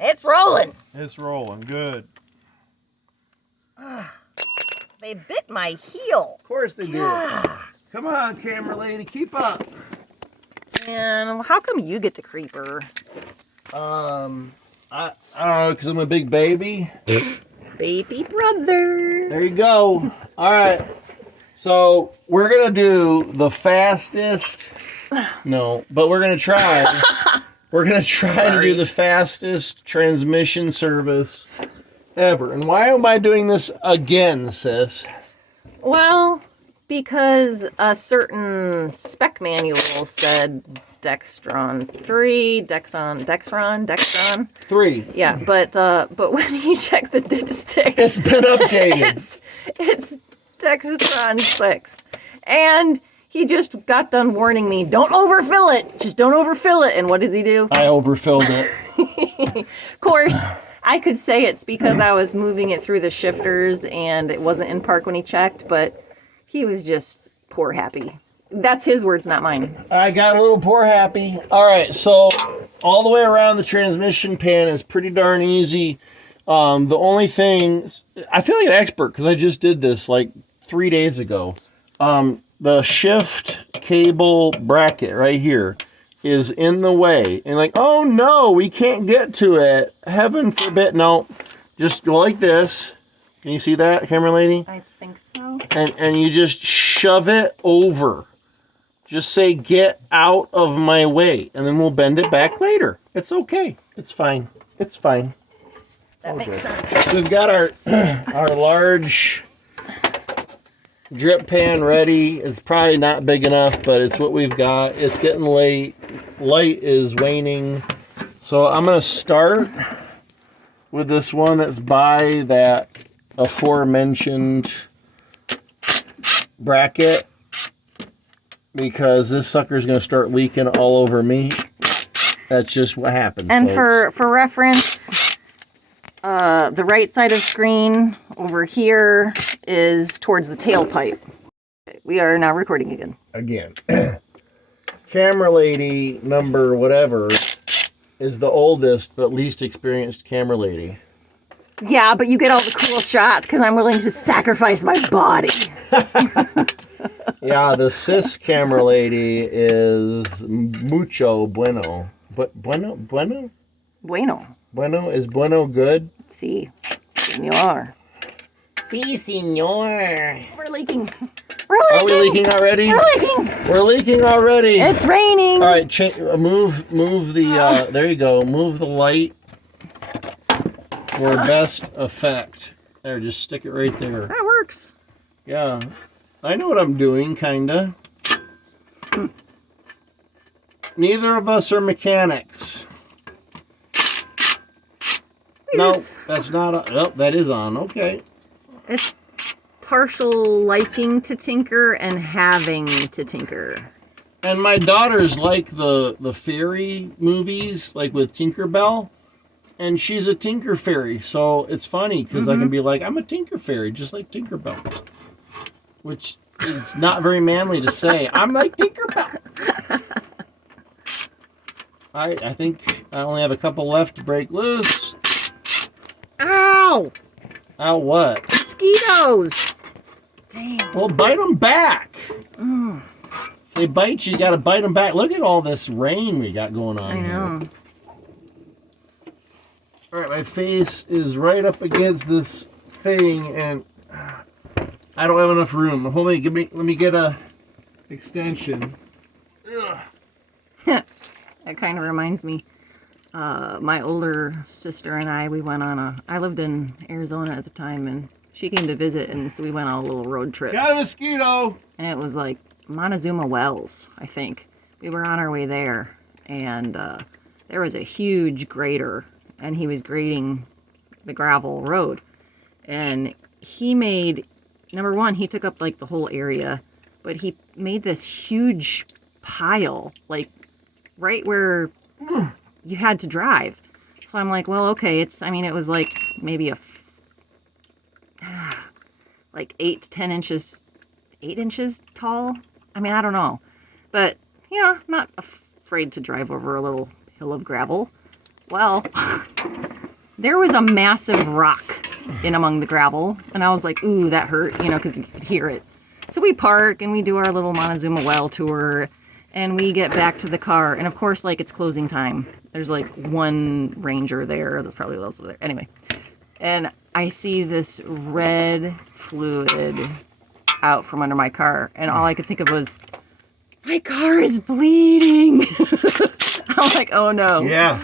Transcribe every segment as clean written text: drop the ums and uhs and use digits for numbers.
It's rolling. It's rolling. Good. They bit my heel. Of course they did. Come on, camera lady, keep up. And how come you get the creeper? I don't know, because I'm a big baby. Baby brother. There you go. All right. So we're going to do the fastest. No, but we're going to try. We're going to try to do the fastest transmission service ever. And why am I doing this again, sis? Well, because a certain spec manual said Dextron 3, Dextron 3. Yeah, but when you check the dipstick, It's been updated. it's Dextron 6. And he just got done warning me, don't overfill it. Just don't overfill it. And what does he do? I overfilled it. Of course, I could say it's because I was moving it through the shifters and it wasn't in park when he checked, but he was just poor happy. That's his words, not mine. I got a little poor happy. All right, so all the way around the transmission pan is pretty darn easy. The only thing, I feel like an expert because I just did this like 3 days ago. The shift cable bracket right here is in the way. And like, oh no, we can't get to it. Heaven forbid. No, just go like this. Can you see that, camera lady? I think so. And you just shove it over. Just say, get out of my way. And then we'll bend it back later. It's okay. It's fine. It's fine. That makes sense. So we've got our our large drip pan ready. It's probably not big enough, but it's what we've got. It's getting late. Light is waning. So I'm going to start with this one that's by that aforementioned bracket because this sucker's going to start leaking all over me. That's just what happens. And folks. for reference, the right side of the screen over here is towards the tailpipe. We are now recording again. Camera lady number whatever is the oldest but least experienced camera lady. Yeah, but you get all the cool shots because I'm willing to sacrifice my body. Yeah, the cis camera lady is mucho bueno. Bueno? Bueno? Is bueno good? Si, senor. Si, senor. We're leaking. Are we leaking already? We're leaking already. It's raining. All right, move the, there you go. Move the light for best effect. There, just stick it right there. That works. Yeah. I know what I'm doing, kinda. Neither of us are mechanics. No, that's not. Oh, that is on. Okay. It's partial liking to tinker and having to tinker. And my daughters like the fairy movies, like with Tinkerbell. And she's a Tinker Fairy, so it's funny because I can be like, I'm a Tinker Fairy, just like Tinkerbell. Which is not very manly to say. I'm like Tinkerbell. Alright, I think I only have a couple left to break loose. Ow! Ow, what? Mosquitoes! Damn. Well, bite them back. If they bite you, you gotta bite them back. Look at all this rain we got going on I know. here. Alright, my face is right up against this thing, and I don't have enough room. Hold on, let me get a extension. That kind of reminds me. My older sister and I lived in Arizona at the time, and she came to visit, and so we went on a little road trip. Got a mosquito! And it was like Montezuma Wells, I think. We were on our way there, and there was a huge grader, and he was grading the gravel road. And he made, number one, he took up like the whole area, but he made this huge pile, like right where you had to drive. So I'm like, well, okay, it was like maybe like 8 to 10 inches, 8 inches tall. I mean, I don't know. But, not afraid to drive over a little hill of gravel. Well, there was a massive rock in among the gravel, and I was like, ooh, that hurt, because you could hear it. So we park and we do our little Montezuma well tour, and we get back to the car, and of course, like, it's closing time. There's like one ranger there. There's probably also there. Anyway, and I see this red fluid out from under my car, and all I could think of was, my car is bleeding. I'm like, oh no. Yeah.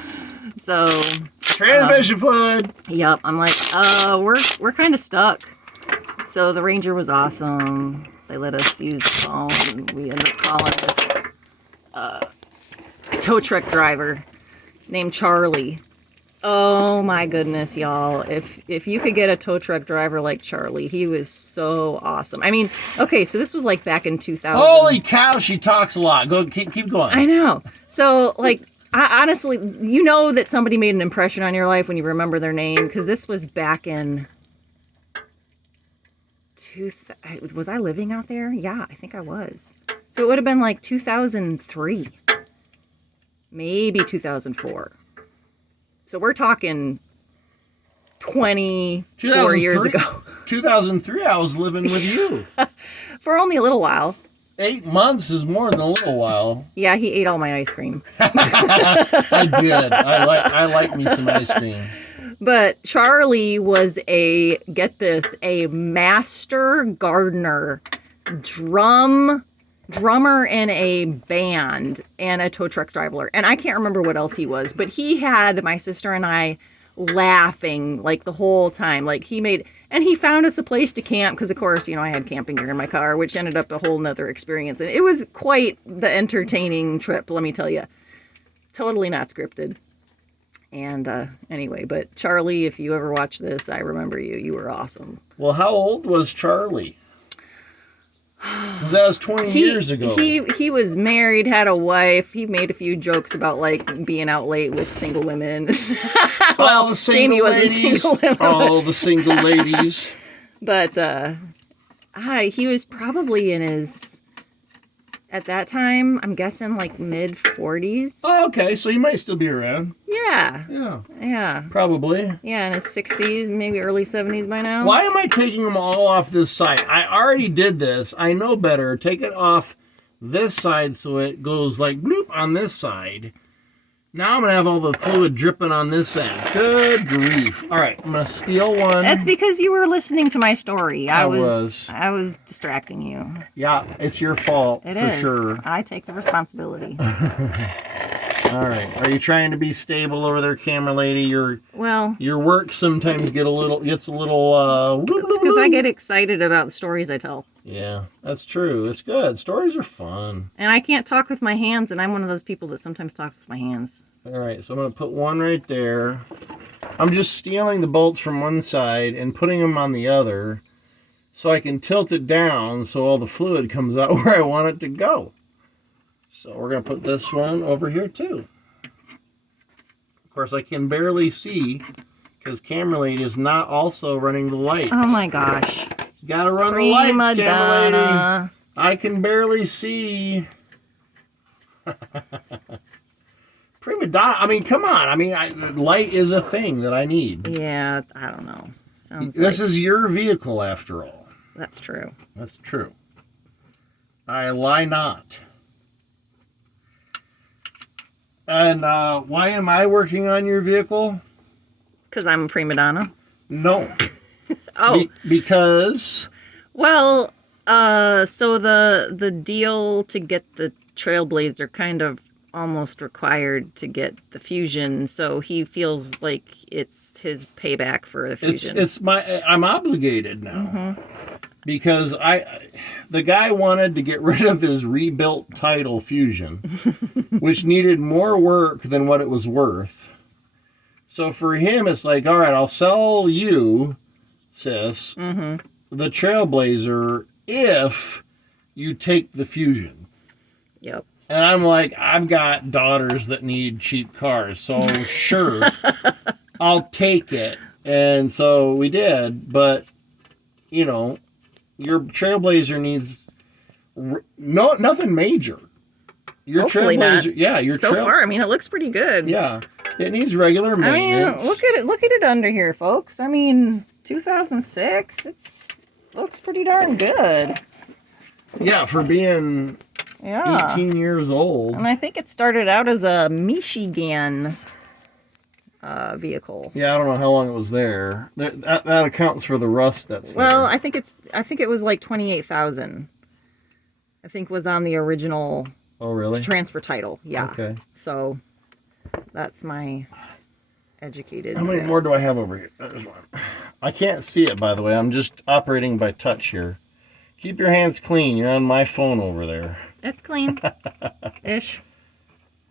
So transmission fluid. Yep. I'm like, we're kind of stuck. So the ranger was awesome. They let us use the phone, and we ended up calling this tow truck driver named Charlie. Oh my goodness, y'all. If you could get a tow truck driver like Charlie, he was so awesome. I mean, okay, so this was like back in 2000. Holy cow, she talks a lot. Go, keep going. I know. So, like, I honestly, you know that somebody made an impression on your life when you remember their name, because this was back in... Was I living out there? Yeah, I think I was. So it would have been like 2003. Maybe 2004. So we're talking 24 years ago. 2003, I was living with you. For only a little while. 8 months is more than a little while. Yeah, he ate all my ice cream. I did. I like me some ice cream. But Charlie was get this, a master gardener, drummer in a band, and a tow truck driver. And I can't remember what else he was, but he had my sister and I laughing like the whole time. Like he found us a place to camp, because of course, I had camping gear in my car, which ended up a whole nother experience. And it was quite the entertaining trip, let me tell you. Totally not scripted. And anyway, but Charlie, if you ever watch this, I remember you. You were awesome. Well, how old was Charlie? Because that was 20 years ago. He was married, had a wife. He made a few jokes about like being out late with single women. Well, Jamie wasn't single. All the single ladies. But he was probably in his... At that time, I'm guessing like mid-40s. Oh, okay. So he might still be around. Yeah. Yeah. Yeah. Probably. Yeah, in his 60s, maybe early 70s by now. Why am I taking them all off this side? I already did this. I know better. Take it off this side so it goes like bloop on this side. Now I'm going to have all the fluid dripping on this end. Good grief. All right, I'm going to steal one. That's because you were listening to my story. I was was distracting you. Yeah, it's your fault. It for is. Sure. I take the responsibility. All right. Are you trying to be stable over there, camera lady? Your work sometimes gets a little. It's because I get excited about the stories I tell. Yeah, that's true. It's good. Stories are fun. And I can't talk with my hands, and I'm one of those people that sometimes talks with my hands. All right, so I'm going to put one right there. I'm just stealing the bolts from one side and putting them on the other so I can tilt it down so all the fluid comes out where I want it to go. So we're going to put this one over here too. Of course, I can barely see because camera lady is not also running the lights. Oh my gosh. You got to run the lights, camera lady. I can barely see. Prima donna. I mean, come on. I mean, light is a thing that I need. Yeah, I don't know. This is your vehicle, after all. That's true. That's true. I lie not. And why am I working on your vehicle? Because I'm a prima donna. No. Oh. Because? Well, so the deal to get the Trailblazer kind of almost required to get the Fusion, so he feels like it's his payback for the Fusion. I'm obligated now. Because the guy wanted to get rid of his rebuilt title Fusion, which needed more work than what it was worth. So for him, it's like, all right, I'll sell you, sis, the Trailblazer if you take the Fusion. Yep. And I'm like, I've got daughters that need cheap cars, so sure, I'll take it. And so we did, but, you know, your Trailblazer needs nothing major. Your Hopefully Trailblazer, not. yeah, your so far, I mean, it looks pretty good. Yeah, It needs regular I mean, maintenance. look at it under here, folks. I mean, 2006. Looks pretty darn good. Yeah, for being Yeah. 18 years old. And I think it started out as a Michigan vehicle. Yeah, I don't know how long it was there. That accounts for the rust that's there. Well, I think it was like 28,000. I think was on the original Oh, really? transfer title. Yeah. Okay. So that's my educated How many guess. more do I have over here? There's one. I can't see it, by the way. I'm just operating by touch here. Keep your hands clean. You're on my phone over there. It's clean. Ish.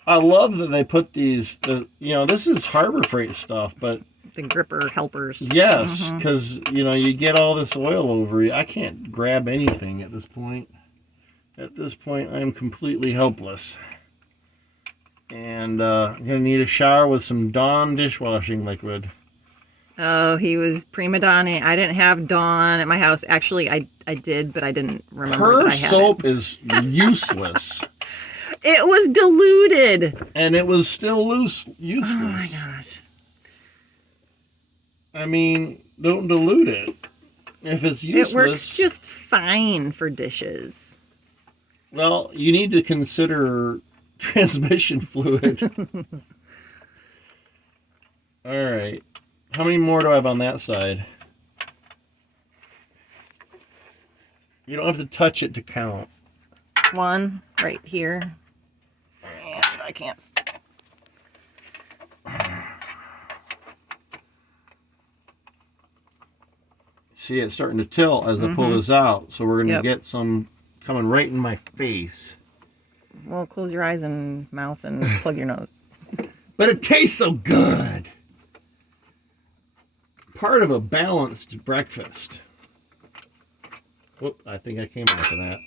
I love that they put these, this is Harbor Freight stuff, but The gripper helpers. yes, because, you get all this oil over you. I can't grab anything at this point. At this point, I'm completely helpless. And I'm going to need a shower with some Dawn dishwashing liquid. Oh, he was prima donna. I didn't have Dawn at my house. Actually, I did, but I didn't remember that Her I had soap is useless. It was diluted. And it was still useless. Oh my gosh. I mean, don't dilute it. If it's useless. It works just fine for dishes. Well, you need to consider transmission fluid. All right. How many more do I have on that side? You don't have to touch it to count. One right here. And I can't. See, it's starting to tilt as I pull this out. So we're going to Yep. get some coming right in my face. Well, close your eyes and mouth and plug your nose. But it tastes so good. Part of a balanced breakfast. Whoop, I think I came off of that.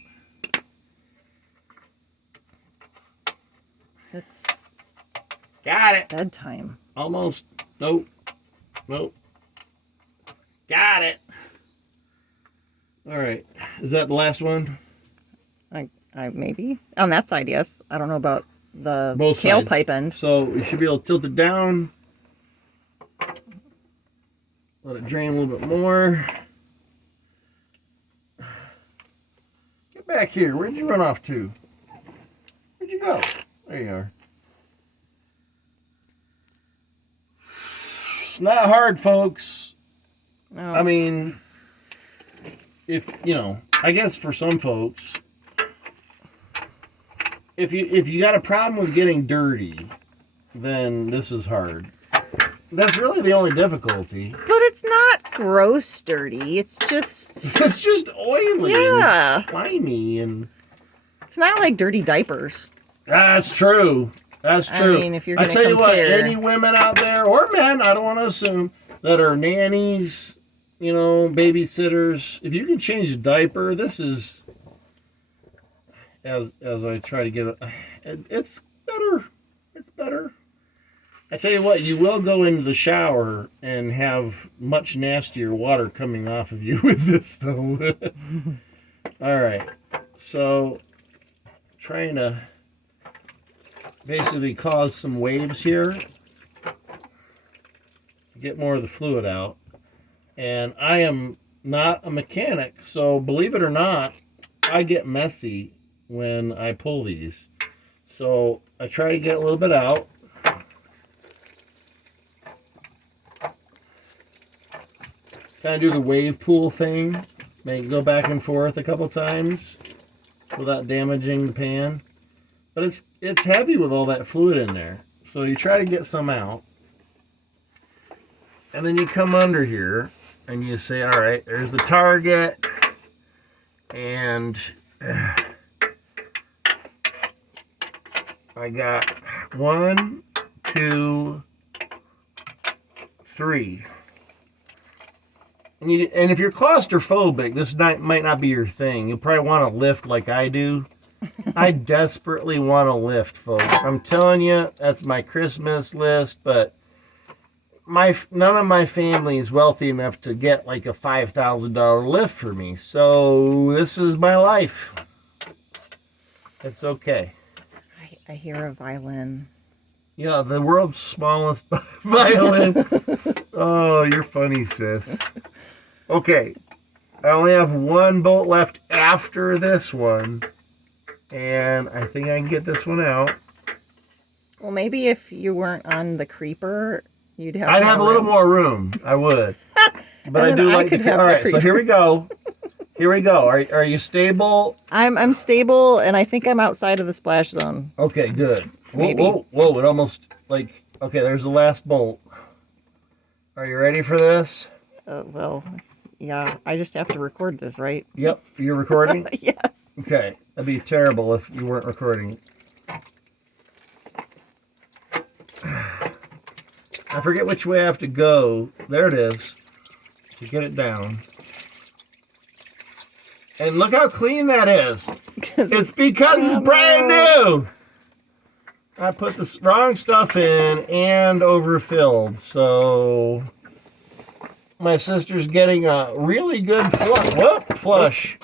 It's Got it. bedtime. Almost. Nope. Nope. Got it. All right. Is that the last one? I maybe on that side, yes. I don't know about the Both sides. tailpipe end. So you should be able to tilt it down. Let it drain a little bit more. Get back here. Where'd you run off to? Where'd you go? There you are. It's not hard, folks. No. I mean, if, I guess for some folks, if you got a problem with getting dirty, then this is hard. That's really the only difficulty. But it's not gross dirty. It's just It's just oily Yeah. and slimy, and it's not like dirty diapers. that's true. That's I true. mean, if you're I gonna tell you what, compare- any women out there or men, I don't want to assume, that are nannies, babysitters, if you can change a diaper, this is as I try to get it's better. It's better. I tell you what, you will go into the shower and have much nastier water coming off of you with this, though. All right. So, trying to basically cause some waves here. Get more of the fluid out. And I am not a mechanic, so believe it or not, I get messy when I pull these. So, I try to get a little bit out. Kind of do the wave pool thing. Make it go back and forth a couple times without damaging the pan. But it's heavy with all that fluid in there. So you try to get some out. And then you come under here and you say, all right, there's the target. And I got 1, 2, 3. And if you're claustrophobic, this might not be your thing. You'll probably want to lift like I do. I desperately want to lift, folks. I'm telling you, that's my Christmas list, but none of my family is wealthy enough to get like a $5,000 lift for me. So this is my life. It's okay. I hear a violin. Yeah, the world's smallest violin. Oh, you're funny, sis. Okay, I only have one bolt left after this one, and I think I can get this one out. Well, maybe if you weren't on the creeper, you'd have. I'd have a little more room. I would. But I do like the. All right, so here we go. Here we go. Are you stable? I'm stable, and I think I'm outside of the splash zone. Okay, good. Maybe. Whoa! It almost okay. There's the last bolt. Are you ready for this? Well, yeah. I just have to record this, right? Yep. You're recording. Yes. Okay. That'd be terrible if you weren't recording. I forget which way I have to go. There it is. To get it down. And look how clean that is. It's because it's brand new. I put the wrong stuff in and overfilled. So my sister's getting a really good flush.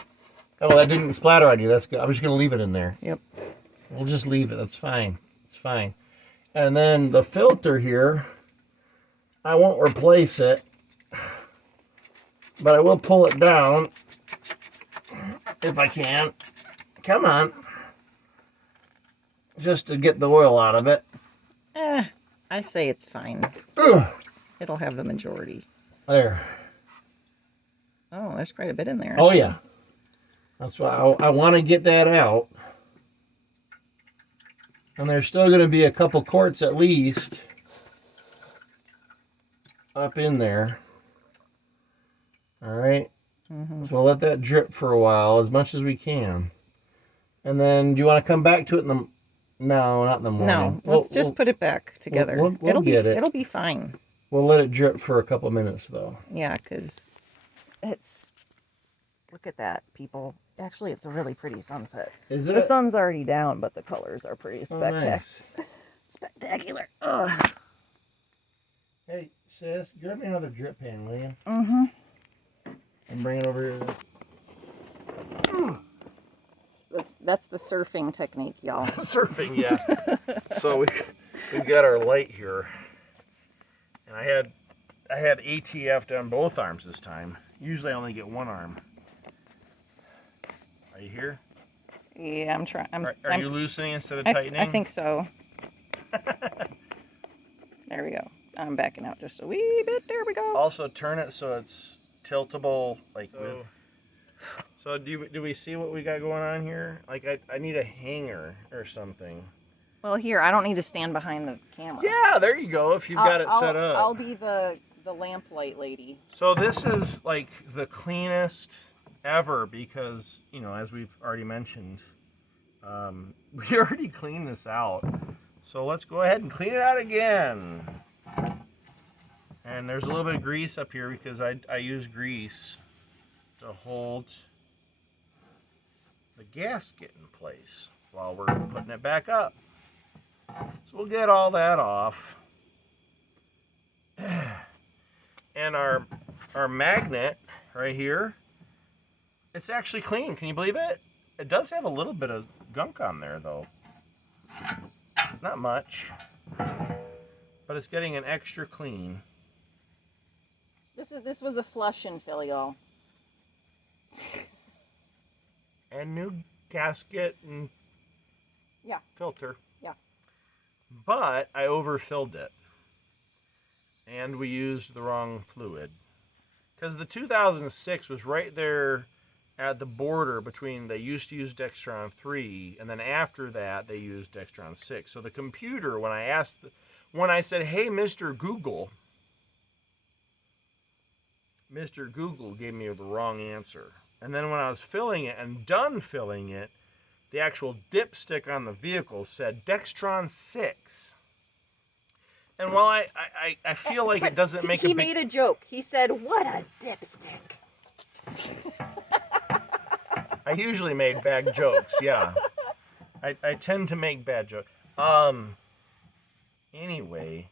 Oh, that didn't splatter on you. That's good. I'm just going to leave it in there. Yep. We'll just leave it. That's fine. It's fine. And then the filter here, I won't replace it, but I will pull it down if I can. Come on. Just to get the oil out of it. I say it's fine. Ugh. It'll have the majority. There. Oh, there's quite a bit in there. Oh, yeah. That's why I want to get that out. And there's still going to be a couple quarts at least up in there. All right. So we'll let that drip for a while, as much as we can. And then, do you want to come back to it in the... No, not in the morning. No, let's just put it back together. We'll get it. It'll be fine. We'll let it drip for a couple minutes, though. Yeah, because it's... Look at that, people. Actually, it's a really pretty sunset. Is it? The sun's already down, but the colors are pretty spectacular. Oh, nice. Spectacular. Ugh. Hey, sis, grab me another drip pan, will you? Mm-hmm. And bring it over here. That's the surfing technique, y'all. Surfing, yeah. So we've got our light here, and I had ATF'd on both arms this time. Usually I only get one arm. Are you here? Yeah, I'm trying. Are you loosening instead of tightening? I think so. There we go. I'm backing out just a wee bit. There we go. Also turn it so it's tiltable, like with. So do we see what we got going on here? Like I need a hanger or something. Well, here, I don't need to stand behind the camera. Yeah, there you go. If you've got it set up. I'll be the lamplight lady. So this is like the cleanest ever because, you know, as we've already mentioned, we already cleaned this out. So let's go ahead and clean it out again. And there's a little bit of grease up here because I use grease to hold the gasket in place while we're putting it back up. So we'll get all that off. And our magnet right here, it's actually clean. Can you believe it? It does have a little bit of gunk on there though. Not much. But it's getting an extra clean. This was a flush and fill, y'all. And new gasket and filter. Yeah. But I overfilled it. And we used the wrong fluid. Because the 2006 was right there at the border between, they used to use Dextron 3, and then after that they used Dextron 6. So the computer, when I said, hey, Mr. Google gave me the wrong answer. And then when I was filling it and done filling it, the actual dipstick on the vehicle said Dextron 6. And while I feel like it doesn't make He made a joke. He said, what a dipstick. I usually make bad jokes, yeah. I tend to make bad jokes. Anyway,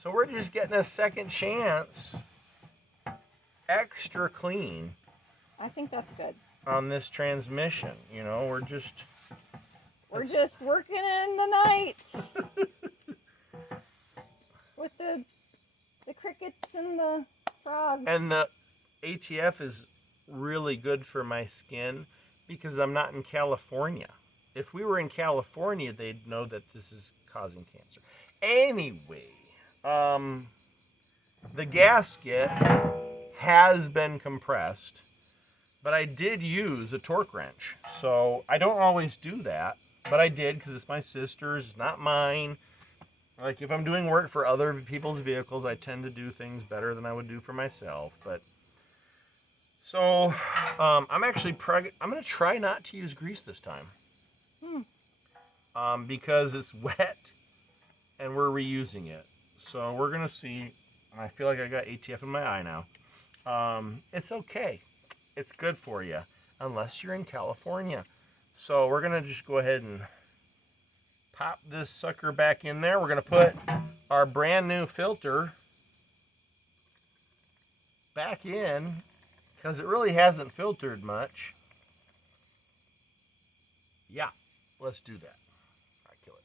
so we're just getting a second chance. Extra clean. I think that's good. On this transmission, you know, we're just working in the night. with the crickets and the frogs. And the ATF is really good for my skin because I'm not in California. If we were in California, they'd know that this is causing cancer. Anyway, the gasket has been compressed, but I did use a torque wrench. So I don't always do that, but I did because it's my sister's, it's not mine. Like if I'm doing work for other people's vehicles, I tend to do things better than I would do for myself. But so I'm actually I'm going to try not to use grease this time. Because it's wet and we're reusing it. So we're going to see. And I feel like I got ATF in my eye now. It's okay. It's good for you. Unless you're in California. So we're going to just go ahead and pop this sucker back in there. We're going to put our brand new filter back in. Because it really hasn't filtered much. Yeah. Let's do that. All right, kill it.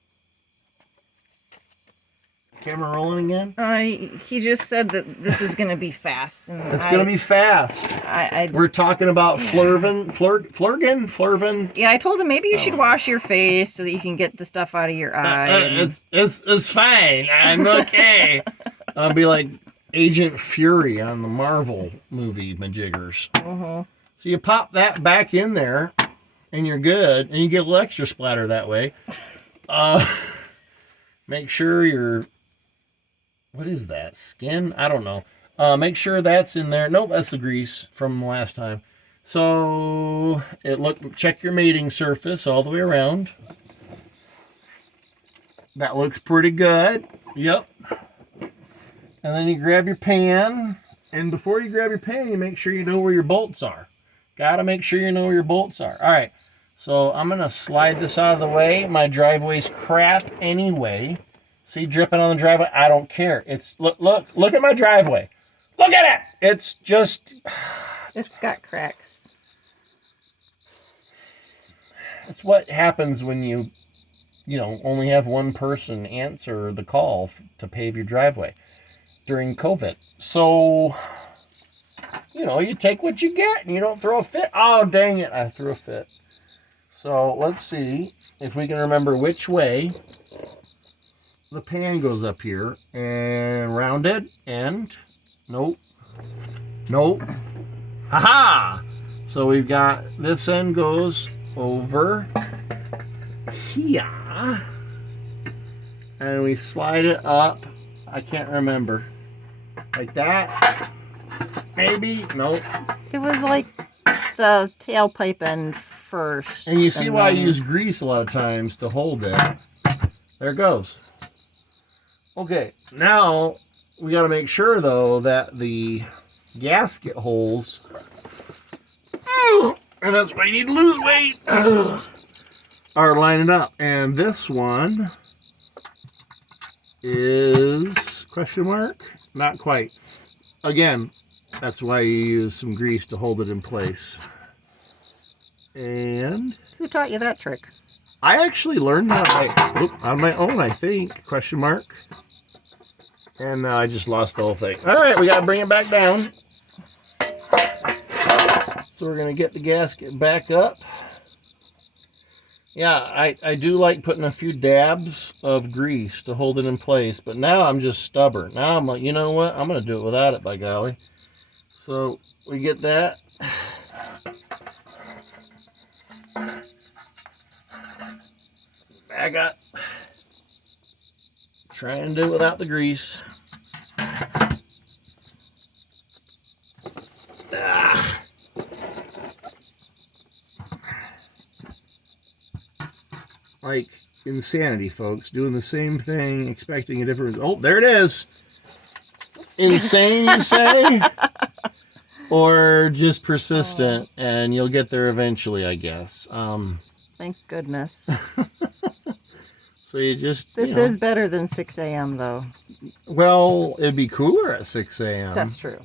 Camera rolling again? He just said that this is going to be fast. And It's going to be fast. We're talking about Flurvin. Yeah, I told him maybe you should wash your face so that you can get the stuff out of your eye. It's fine. I'm okay. I'll be like Agent Fury on the Marvel movie Majiggers. So you pop that back in there, and you're good, and you get a little extra splatter that way. Make sure your, what is that, skin? I don't know. Make sure that's in there. Nope, that's the grease from last time. So check your mating surface all the way around. That looks pretty good. Yep. And then you grab your pan, and before you grab your pan, you make sure you know where your bolts are. Gotta make sure you know where your bolts are. All right, so I'm gonna slide this out of the way. My driveway's crap anyway. See, dripping on the driveway. I don't care. It's look at my driveway. Look at it. It's just. It's got cracks. It's what happens when you only have one person answer the call to pave your driveway during COVID. So. You take what you get and you don't throw a fit. Oh, dang it. I threw a fit. So let's see if we can remember which way the pan goes up here. And rounded and nope. Aha! So we've got this end goes over here. And we slide it up. I can't remember. Like that. Maybe. Nope. It was like the tailpipe end first. And you see why I use grease a lot of times to hold it. There it goes. Okay. Now, we got to make sure, though, that the gasket holes, and that's why you need to lose weight, are lining up. And this one is, question mark? Not quite. Again, that's why you use some grease to hold it in place. And who taught you that trick? I actually learned that on my own, I think. Question mark. And I just lost the whole thing. All right, we got to bring it back down. So we're going to get the gasket back up. Yeah, I do like putting a few dabs of grease to hold it in place. But now I'm just stubborn. Now I'm like, you know what? I'm going to do it without it, by golly. So we get that. Back up. Try and do it without the grease. Like insanity, folks. Doing the same thing, expecting a different. Oh, there it is. Insane, you say? Or just persistent, and you'll get there eventually, I guess. Thank goodness. So you just... This is better than 6 a.m., though. Well, it'd be cooler at 6 a.m. That's true.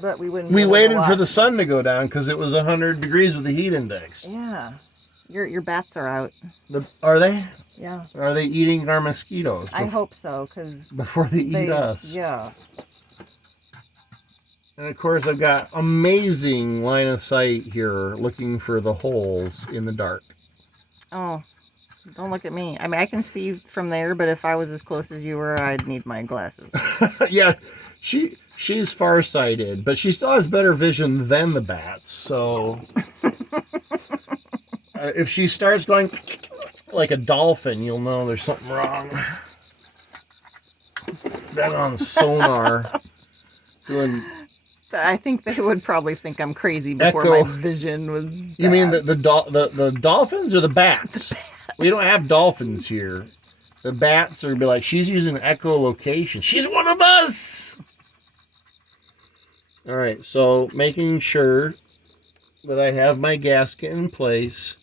But we wouldn't... We waited for the sun to go down because it was 100 degrees with the heat index. Yeah. Your bats are out. Are they? Yeah. Are they eating our mosquitoes? I hope so, because before they eat us. Yeah. And of course, I've got amazing line of sight here, looking for the holes in the dark. Oh, don't look at me. I mean, I can see from there, but if I was as close as you were, I'd need my glasses. Yeah, she's farsighted, but she still has better vision than the bats. So if she starts going like a dolphin, you'll know there's something wrong. Then on sonar, doing. I think they would probably think I'm crazy before Echo. my vision was bad. You mean the dolphins or the bats? We don't have dolphins here. The bats are be like, she's using echolocation. She's one of us. All right, so making sure that I have my gasket in place.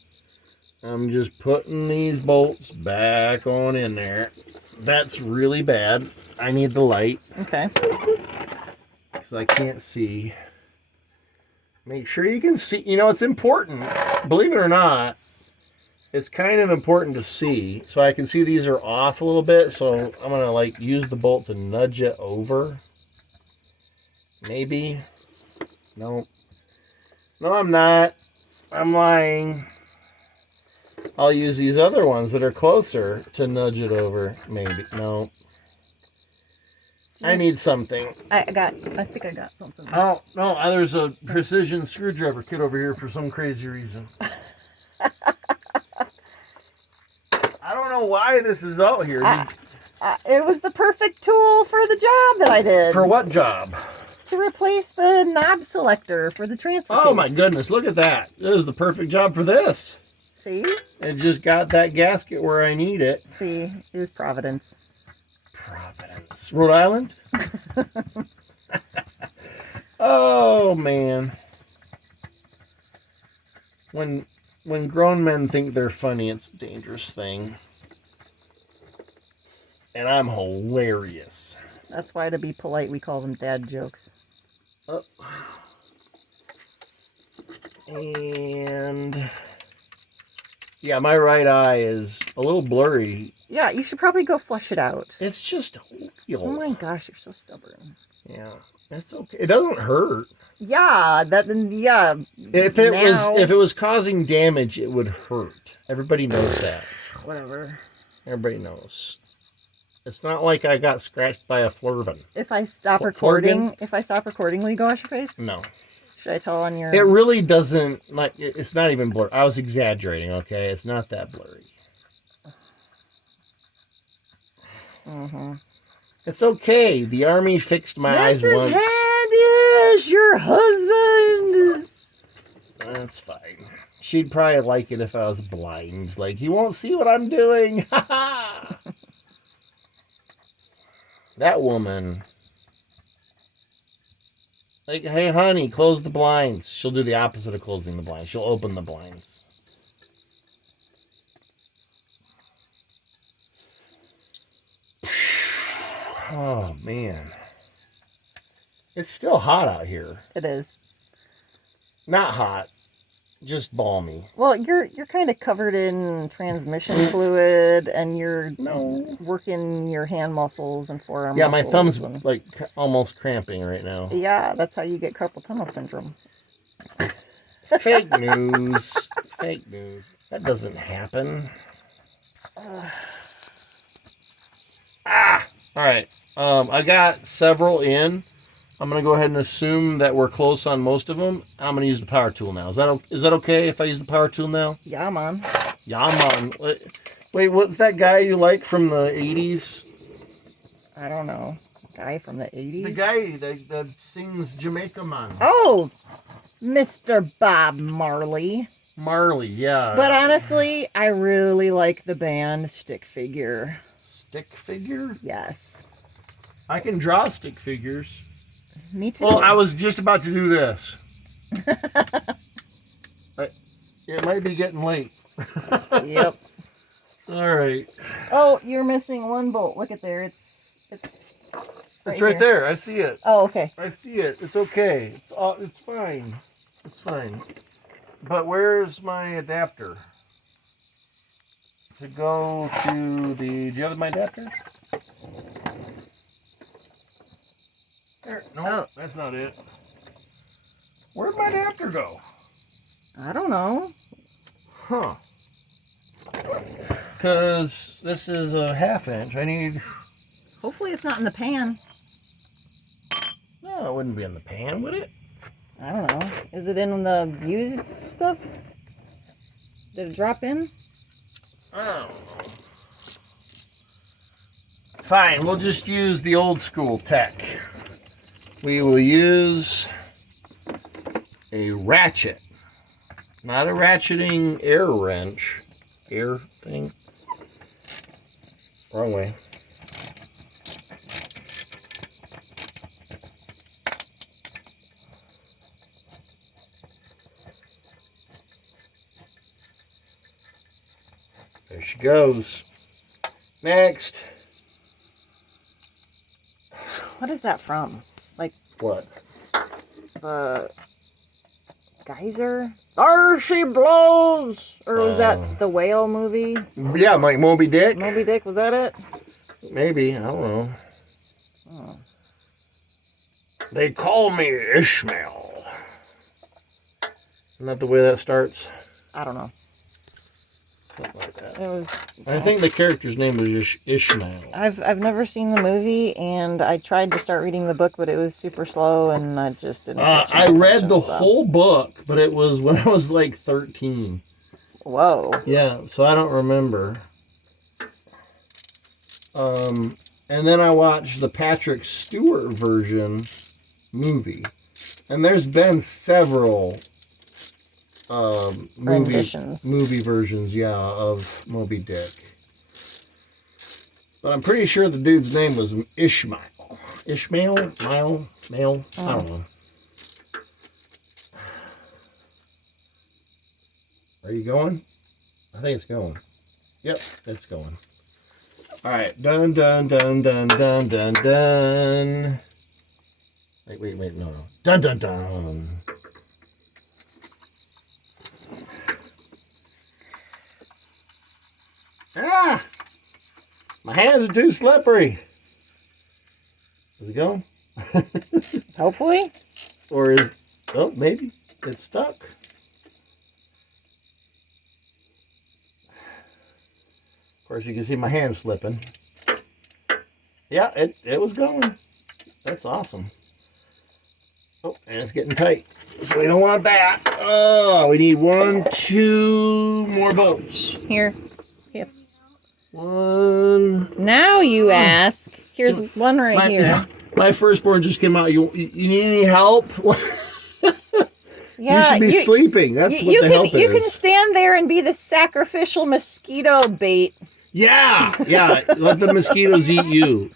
I'm just putting these bolts back on in there. That's really bad. I need the light. Okay. Because I can't see. Make sure you can see. You know, it's important. Believe it or not, it's kind of important to see. So I can see these are off a little bit. So I'm going to like use the bolt to nudge it over. Maybe. No. No, I'm not. I'm lying. I'll use these other ones that are closer to nudge it over. Maybe. No. I need something. I think I got something. Oh, no, there's a precision screwdriver kit over here for some crazy reason. I don't know why this is out here. It was the perfect tool for the job that I did. For what job? To replace the knob selector for the transfer case. Oh, my goodness, look at that. This is the perfect job for this. See? It just got that gasket where I need it. See, it was Providence. Providence. Rhode Island? Oh, man. When grown men think they're funny, it's a dangerous thing. And I'm hilarious. That's why, to be polite, we call them dad jokes. Oh. And yeah, my right eye is a little blurry. Yeah, you should probably go flush it out. It's just Oh my gosh, you're so stubborn. Yeah, that's okay. It doesn't hurt. Yeah, yeah. If it was causing damage, it would hurt. Everybody knows that. Whatever. Everybody knows. It's not like I got scratched by a flurvin. If I stop recording, will you go wash your face? No. Should I tell on your... It really doesn't, like, it's not even blurry. I was exaggerating, okay? It's not that blurry. Mm-hmm. It's okay. The Army fixed my eyes once. Mrs. Handish, your husband is... That's fine. She'd probably like it if I was blind. Like, you won't see what I'm doing. Ha ha! That woman. Like, hey, honey, close the blinds. She'll do the opposite of closing the blinds. She'll open the blinds. Oh, man. It's still hot out here. It is. Not hot. Just balmy. Well, you're kind of covered in transmission fluid, and you're working your hand muscles and forearm muscles. Yeah, my thumb's like almost cramping right now. Yeah, that's how you get carpal tunnel syndrome. Fake news. Fake news. That doesn't happen. All right. I got several in. I'm going to go ahead and assume that we're close on most of them. I'm going to use the power tool now. Is that okay if I use the power tool now? Yeah, man. Yeah, man. Wait, what's that guy you like from the 80s? I don't know. Guy from the 80s? The guy that sings Jamaica Man. Oh! Mr. Bob Marley. Marley, yeah. But honestly, I really like the band Stick Figure. Stick Figure? Yes. I can draw stick figures. Me too. Well, I was just about to do this. It might be getting late. Yep. All right. Oh, you're missing one bolt. Look at there. It's right there. I see it. Oh, okay. I see it. It's okay. It's fine. It's fine. But where's my adapter? to go to the... Do you have my adapter? There. No, Oh. that's not it. Where'd my adapter go? I don't know. Huh. Because this is a 1/2 inch. I need... Hopefully it's not in the pan. No, it wouldn't be in the pan, would it? I don't know. Is it in the used stuff? Did it drop in? I don't know. Fine, we'll just use the old school tech. We will use a ratchet. Not a ratcheting air wrench. Air thing. Wrong way. There she goes. Next. What is that from? Like What? the geyser? There she blows! Or was that the whale movie? Yeah, like Moby Dick. Moby Dick, was that it? Maybe, I don't know. Oh. They call me Ishmael. Isn't that the way that starts? I don't know. Something like that. It was. I think the character's name was Ishmael. I've never seen the movie, and I tried to start reading the book, but it was super slow, and I just didn't. I read the whole book, but it was when I was like 13. Whoa. Yeah, so I don't remember. And then I watched the Patrick Stewart version movie, and there's been several movie versions, yeah, of Moby Dick. But I'm pretty sure the dude's name was Ishmael. Ishmael? Male? I don't know. Are you going? I think it's going. Yep, it's going. Alright, done. Wait, no. Dun. Ah! My hands are too slippery. Is it going? Hopefully. Or is... Oh, maybe. It's stuck. Of course, you can see my hand slipping. Yeah, it was going. That's awesome. Oh, and it's getting tight. So we don't want that. Oh, we need 1, 2 more bolts. Here. One. Now you ask. Here's one right here. My firstborn just came out. You need any help? Yeah, you should be sleeping. That's what the help is. You can stand there and be the sacrificial mosquito bait. Yeah. Let the mosquitoes eat you.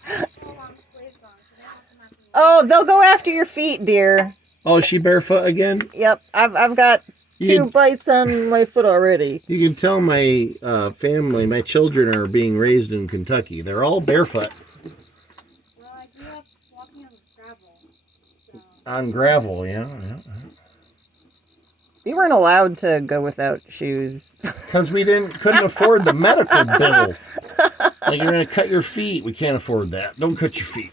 Oh, they'll go after your feet, dear. Oh, is she barefoot again? Yep, I've got 2 bites on my foot already. You can tell my family, my children are being raised in Kentucky. They're all barefoot. Well, I grew up walking on gravel. So. On gravel, yeah. We weren't allowed to go without shoes. Because we couldn't afford the medical bill. Like, you're going to cut your feet. We can't afford that. Don't cut your feet.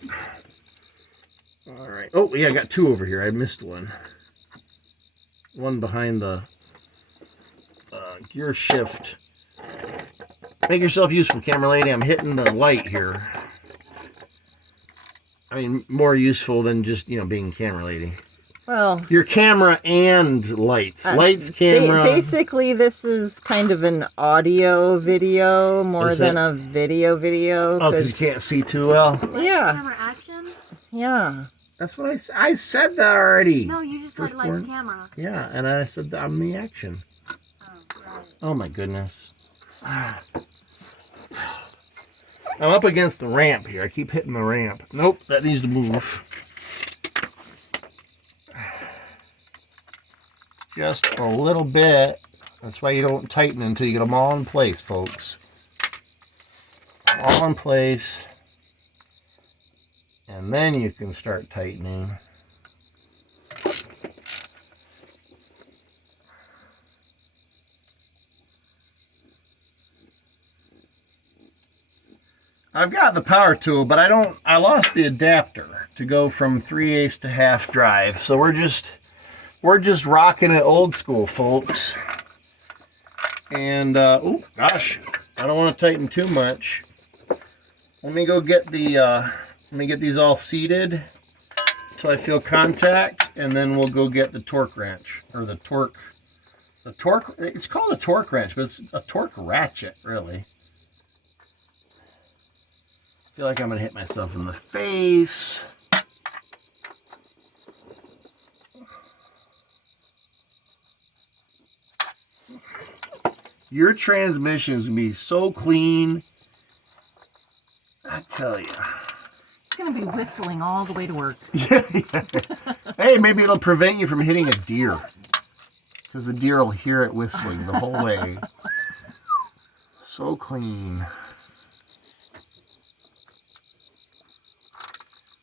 All right. Oh, yeah, I got 2 over here. I missed one. One behind the gear shift. Make yourself useful, camera lady. I'm hitting the light here. I mean, more useful than just, being camera lady. Well, your camera and lights. Lights, camera. Basically, this is kind of an audio video more than a video. Oh, because you can't see too well? Yeah. Camera action? Yeah. That's what I said that already. No, you just said lights, camera. Yeah, and I said that I'm the action. Oh, right. Oh my goodness. I'm up against the ramp here. I keep hitting the ramp. Nope, that needs to move. Just a little bit. That's why you don't tighten until you get them all in place, folks. All in place. And then you can start tightening. I've got the power tool, but I lost the adapter to go from 3/8 to half drive. So we're just rocking it old school, folks. And oh gosh, I don't want to tighten too much. Let me go get the let me get these all seated until I feel contact, and then we'll go get the torque wrench, or the torque, it's called a torque wrench, but it's a torque ratchet, really. I feel like I'm gonna hit myself in the face. Your transmission is gonna be so clean, I tell you. It's going to be whistling all the way to work. Hey, maybe it'll prevent you from hitting a deer, because the deer will hear it whistling the whole way. So clean.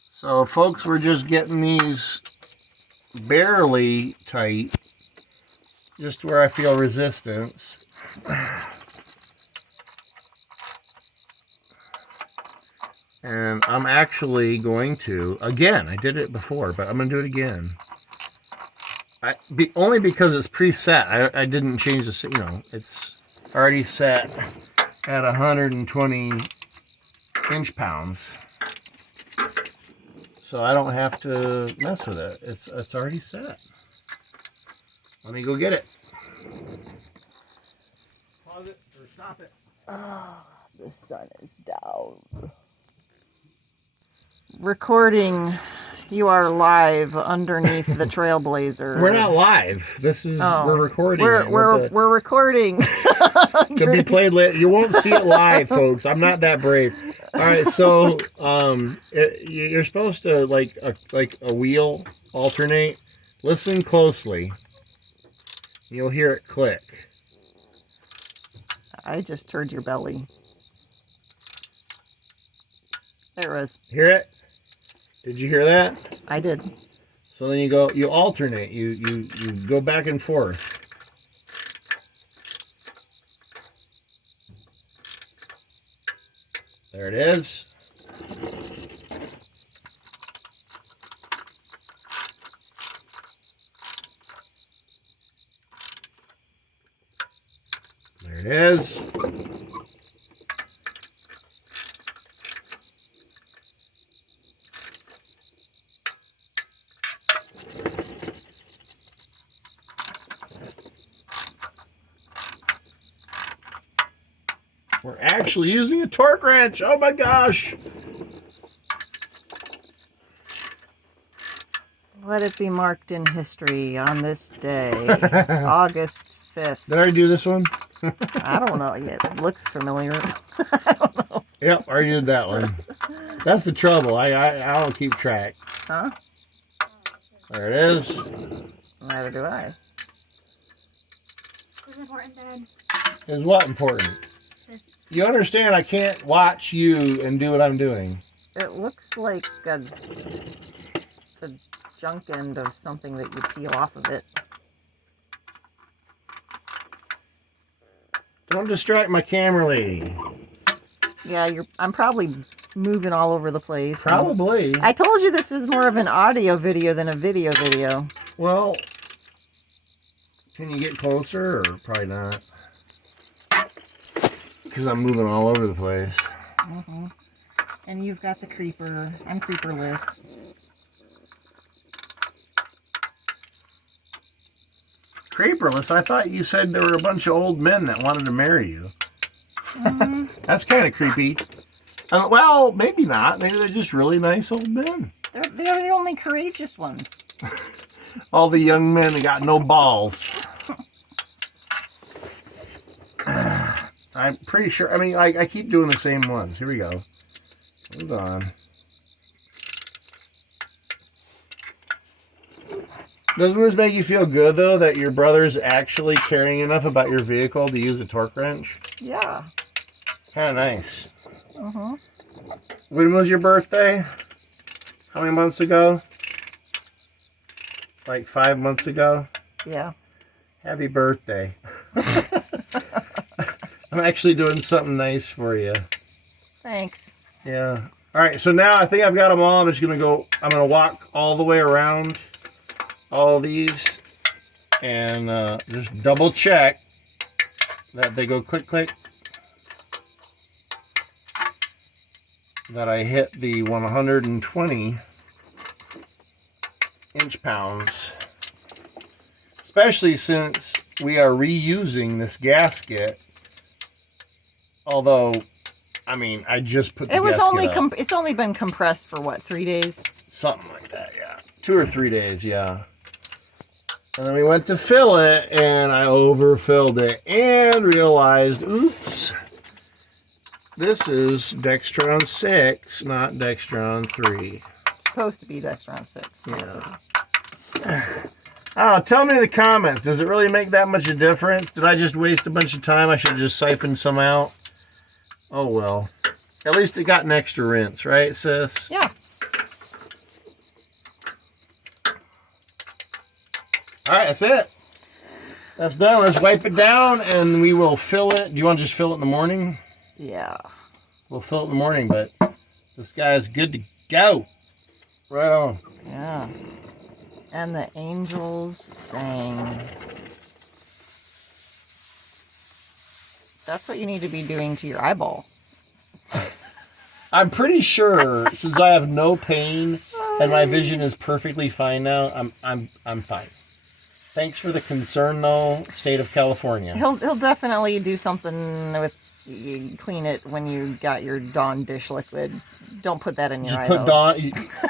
So, folks, we're just getting these barely tight, just where I feel resistance. And I'm actually going to, again, I did it before, but I'm going to do it again. Only because it's preset. I didn't change the, you know, it's already set at 120 inch-pounds. So I don't have to mess with it. It's already set. Let me go get it. Pause it or stop it. The sun is down. Recording, you are live underneath the Trailblazer. We're not live. This is we're recording. We're recording to be played later. You won't see it live, folks. I'm not that brave. All right, so you're supposed to like a wheel alternate. Listen closely. You'll hear it click. I just heard your belly. There it was. Hear it? Did you hear that? I did. So then you alternate. You go back and forth. There it is. There it is. We're actually using a torque wrench. Oh my gosh. Let it be marked in history on this day, August 5th. Did I already do this one? I don't know. It looks familiar. I don't know. Yep, I already did that one. That's the trouble. I don't keep track. Huh? There it is. Neither do I. This is important, Dad. Is what important? This. You understand I can't watch you and do what I'm doing. It looks like the junk end of something that you peel off of it. Don't distract my camera lady. Yeah, I'm probably moving all over the place. Probably. I told you this is more of an audio video than a video. Well, can you get closer or probably not? Because I'm moving all over the place. Mm-hmm. And you've got the creeper. I'm creeperless. Creeperless? I thought you said there were a bunch of old men that wanted to marry you. Mm-hmm. That's kind of creepy. Well, maybe not. Maybe they're just really nice old men. They're the only courageous ones. All the young men that got no balls. I'm pretty sure. I mean, I keep doing the same ones. Here we go. Hold on. Doesn't this make you feel good, though, that your brother's actually caring enough about your vehicle to use a torque wrench? Yeah. It's kind of nice. Uh-huh. When was your birthday? How many months ago? Like 5 months ago? Yeah. Happy birthday. I'm actually doing something nice for you. Thanks. Yeah. All right, so now I think I've got them all. I'm going to walk all the way around all these and just double check that they go click, click, that I hit the 120 inch-pounds, especially since we are reusing this gasket. Although, I mean, I just put the gasket up. It's only been compressed for what, 3 days? Something like that, yeah. 2 or 3 days, yeah. And then we went to fill it, and I overfilled it and realized, oops, this is Dextron 6, not Dextron 3. It's supposed to be Dextron 6. Yeah. I don't know, tell me in the comments, does it really make that much a difference? Did I just waste a bunch of time? I should have just siphoned some out. Oh well. At least it got an extra rinse, right, sis? Yeah. All right, that's it. That's done. Let's wipe it down, and we will fill it. Do you want to just fill it in the morning? Yeah. We'll fill it in the morning, but this guy is good to go. Right on. Yeah. And the angels sang. That's what you need to be doing to your eyeball. I'm pretty sure, since I have no pain and my vision is perfectly fine now, I'm fine. Thanks for the concern, though, state of California. He'll definitely do something with you clean it when you got your Dawn dish liquid. Don't put that in your eye. Just put Dawn.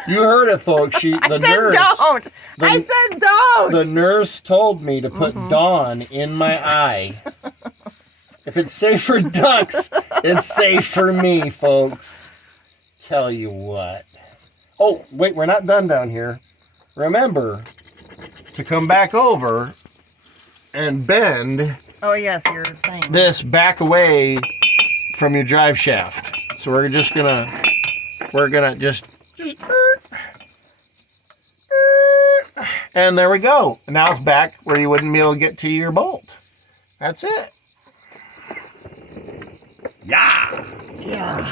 You heard it, folks. The nurse. Don't. I said don't. The nurse told me to put Dawn in my eye. If it's safe for ducks, it's safe for me, folks. Tell you what. Oh, wait, we're not done down here. Remember to come back over and bend Oh yes, your thing. this back away from your drive shaft. So we're gonna just and there we go. Now it's back where you wouldn't be able to get to your bolt. That's it. Yeah. Yeah.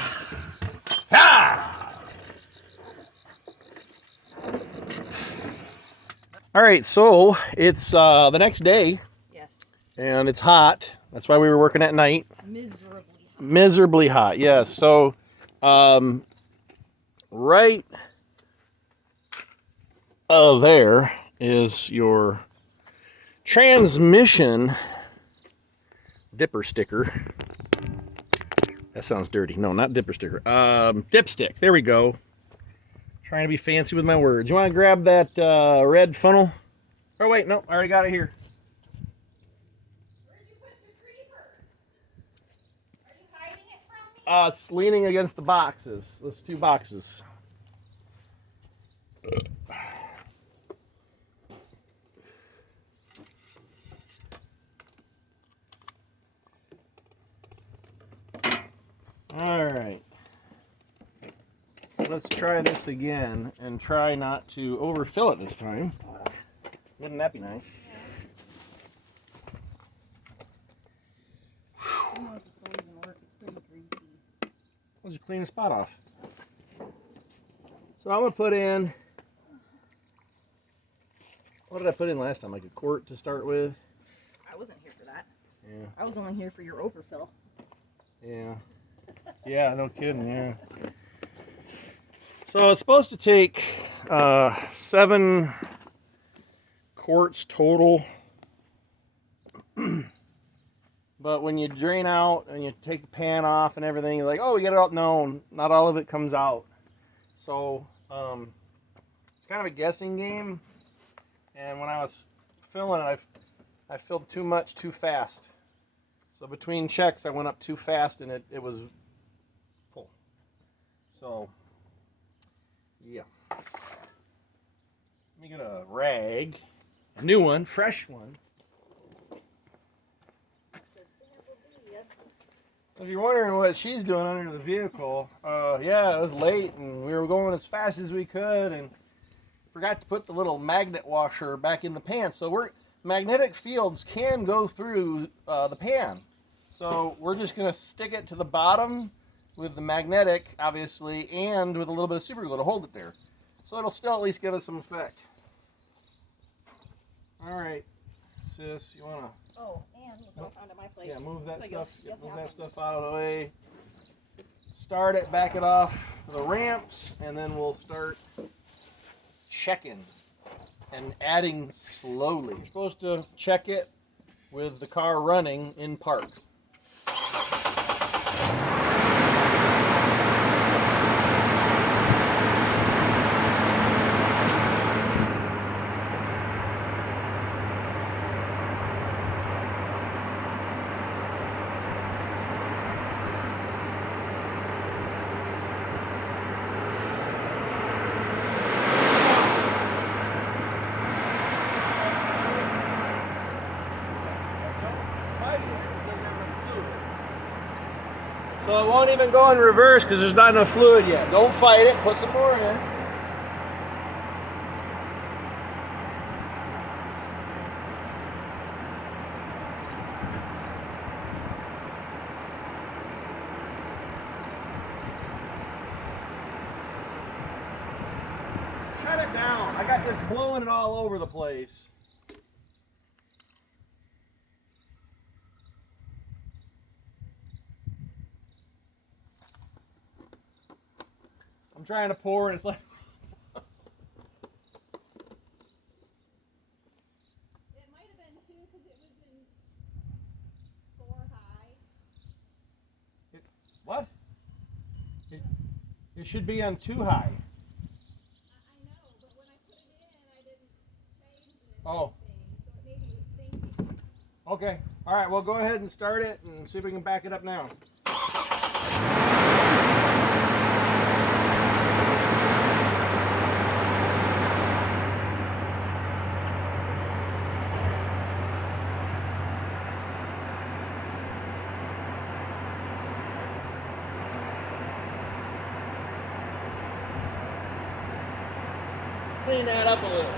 Ah! All right, so it's the next day. Yes. And it's hot. That's why we were working at night. Miserably hot, yes. So, right there is your transmission dipper sticker. That sounds dirty. No, not dipper sticker. Dipstick. There we go. Trying to be fancy with my words. You want to grab that red funnel? Oh, wait. No, I already got it here. Where'd you put the creeper? Are you hiding it from me? It's leaning against the boxes. Those 2 boxes. All right. Let's try this again and try not to overfill it this time. Wouldn't that be nice? Let's just clean the spot off. So I'm going to put in, what did I put in last time? Like a quart to start with? I wasn't here for that. Yeah. I was only here for your overfill. Yeah. Yeah, no kidding, yeah. So it's supposed to take 7 quarts total. But when you drain out and you take the pan off and everything, you're like, oh, we get it out. No, not all of it comes out. So it's kind of a guessing game. And when I was filling it, I filled too much too fast. So between checks, I went up too fast and it was full. So, yeah. Let me get a rag, a new one, fresh one. If you're wondering what she's doing under the vehicle, yeah, it was late and we were going as fast as we could and forgot to put the little magnet washer back in the pan. So magnetic fields can go through the pan. So we're just going to stick it to the bottom with the magnetic, obviously, and with a little bit of super glue to hold it there. So it'll still at least give us some effect. All right, sis, you wanna? Oh, and look what I found at my place. Yeah, move that So stuff. you'll Move have that one. stuff out of the way. Start it, back it off the ramps, and then we'll start checking and adding slowly. You're supposed to check it with the car running in park. So it won't even go in reverse because there's not enough fluid yet. Don't fight it. Put some more in. Shut it down. I got this blowing it all over the place. I'm trying to pour and it's like It might have been too because it was in 4 high. what? It should be on 2 high. I know, but when I put it in, I didn't change it. Oh. So maybe it was thinking. Okay. All right. Well, go ahead and start it and see if we can back it up now. Clean that up a little.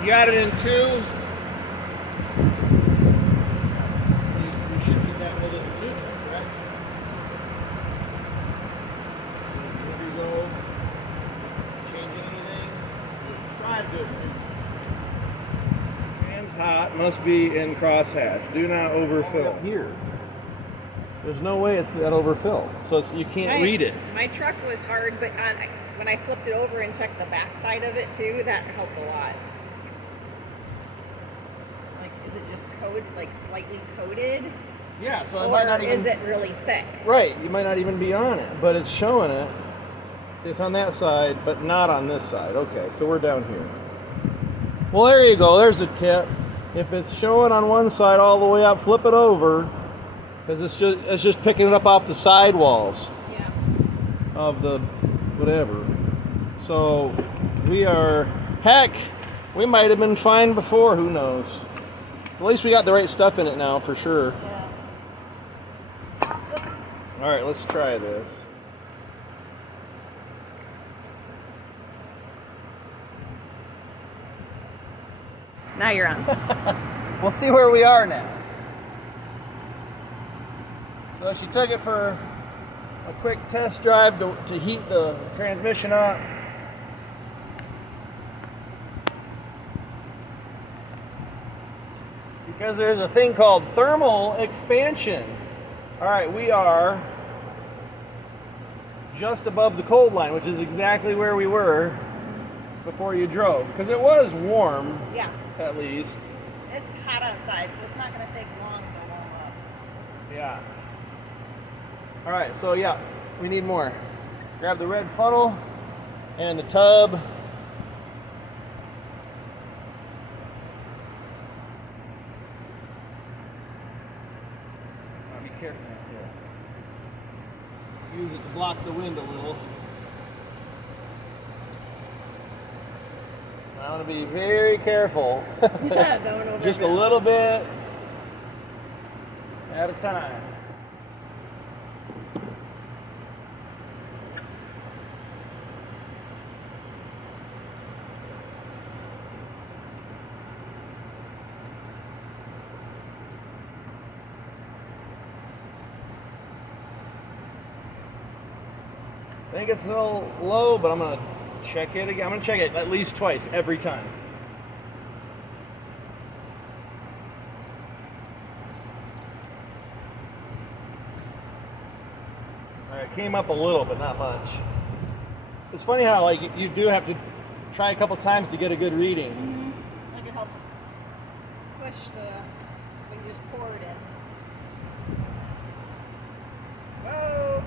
You got it in 2. You should get that with a neutral, correct? Before you go changing anything, try to do it neutral. Hands hot, must be in crosshatch. Do not overfill. Here. There's no way it's that overfilled, so you can't read it. My truck was hard, but when I flipped it over and checked the back side of it too, that helped a lot. Like, is it just coated, like slightly coated? Yeah, so it Or might not even, is it really thick? right, you might not even be on it, but it's showing it. See, it's on that side, but not on this side. Okay, so we're down here. Well, there you go. There's a tip. If it's showing on one side all the way up, flip it over, because it's just picking it up off the sidewalls Yeah. of the whatever. So we are, heck, we might have been fine before. Who knows? At least we got the right stuff in it now for sure. Yeah. All right, let's try this. Now you're on. We'll see where we are now. So she took it for a quick test drive to heat the transmission up. Because there's a thing called thermal expansion. All right, we are just above the cold line, which is exactly where we were before you drove. Because it was warm, Yeah. at least. It's hot outside, so it's not going to take long to warm up. Yeah. All right, so yeah, we need more. Grab the red funnel and the tub. Oh, be careful out there. Use it to block the wind a little. I want to be very careful. Yeah, don't overdo Just a it. little bit at a time. think it's a little low, but I'm gonna check it again. I'm gonna check it at least twice every time. All right, it came up a little, but not much. It's funny how like you do have to try a couple times to get a good reading. Mm-hmm. Like it helps push when you just pour it in. Whoa!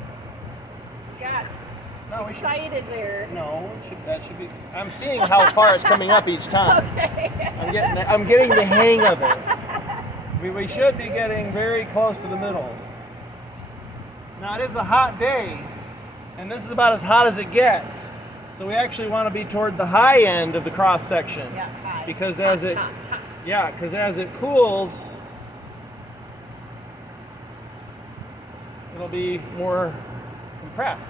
Got No, excited there. No, that should be. I'm seeing how far it's coming up each time. Okay. I'm getting the hang of it. We should be getting very close to the middle. Now it is a hot day, and this is about as hot as it gets. So we actually want to be toward the high end of the cross section. Yeah, high. Because hot, as it hot. yeah, because as it cools, it'll be more compressed.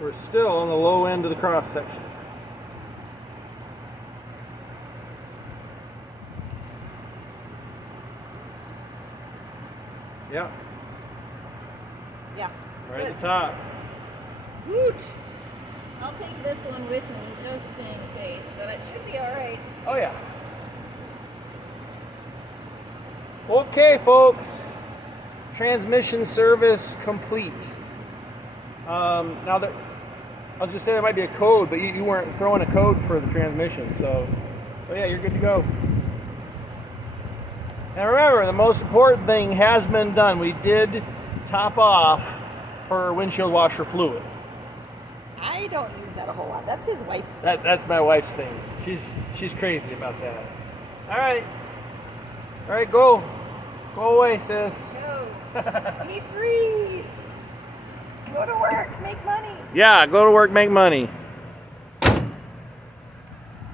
We're still on the low end of the cross section. Yeah, Yeah. right Good. at the top. Good. I'll take this one with me just in case, but it should be all right. Oh yeah. Okay, folks. Transmission service complete. Now that I was just saying there might be a code, but you weren't throwing a code for the transmission, so yeah, you're good to go. And remember, the most important thing has been done. We did top off for windshield washer fluid. I don't use that a whole lot. That's his wife's thing. That's my wife's thing. She's crazy about that. All right, go away, sis. Go. Be free. Go to work. Make money. Yeah, go to work, make money.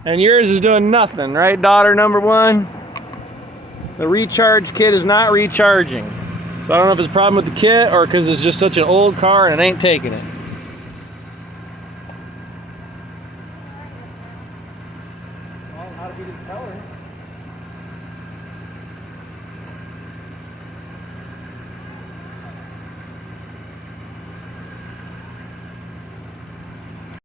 And yours is doing nothing, right, daughter number one? The recharge kit is not recharging. So I don't know if it's a problem with the kit or because it's just such an old car and it ain't taking it. Well, how to be the teller.